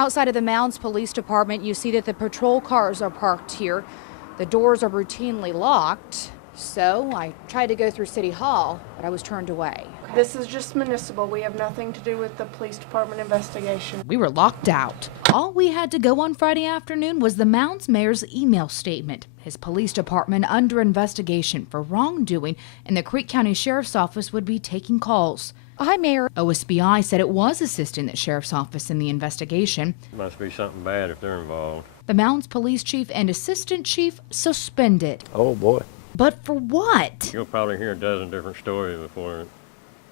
Outside of the Mounds Police Department, you see that the patrol cars are parked here. The doors are routinely locked. So I tried to go through City Hall, but I was turned away. This is just municipal. We have nothing to do with the police department investigation. We were locked out. All we had to go on Friday afternoon was the Mounds mayor's email statement. His police department under investigation for wrongdoing, and the Creek County Sheriff's Office would be taking calls. Hi, Mayor. OSBI said it was assisting the Sheriff's Office in the investigation. Must be something bad if they're involved. The Mounds Police Chief and Assistant Chief suspended. Oh, boy. But for what? You'll probably hear a dozen different stories before the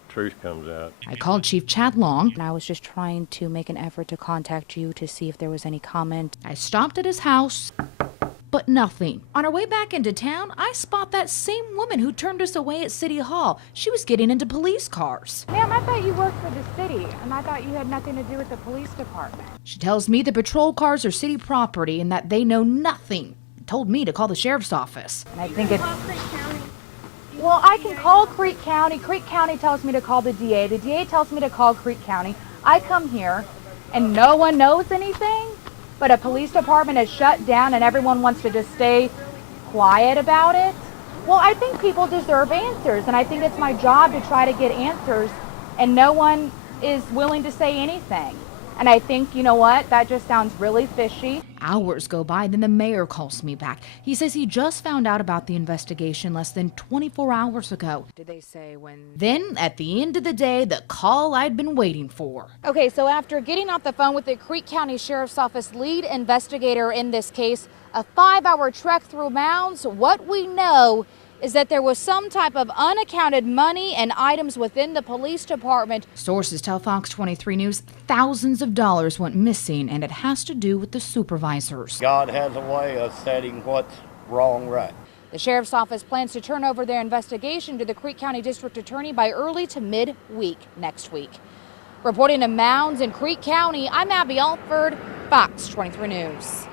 truth comes out. I called Chief Chad Long, and I was just trying to make an effort to contact you to see if there was any comment. I stopped at his house, but nothing. On our way back into town, I spot that same woman who turned us away at City Hall. She was getting into police cars. Ma'am, I thought you worked for the city, and I thought you had nothing to do with the police department. She tells me the patrol cars are city property and that they know nothing. Told me to call the sheriff's office. And I think it's... Well, I can call Creek County. Creek County tells me to call the DA. The DA tells me to call Creek County. I come here, and no one knows anything, but a police department is shut down and everyone wants to just stay quiet about it. Well, I think people deserve answers, and I think it's my job to try to get answers, and no one is willing to say anything. And I think, you know what, that just sounds really fishy. Hours go by, then the mayor calls me back. He says he just found out about the investigation less than 24 hours ago. Did they say when? Then, at the end of the day, the call I'd been waiting for. Okay, so after getting off the phone with the Creek County Sheriff's Office lead investigator in this case, a 5-hour trek through Mounds, what we know is that there was some type of unaccounted money and items within the police department. Sources tell Fox 23 News thousands of dollars went missing, and it has to do with the supervisors. God has a way of setting what's wrong right. The Sheriff's Office plans to turn over their investigation to the Creek County District Attorney by early to mid-week next week. Reporting to Mounds in Creek County, I'm Abby Alford, Fox 23 News.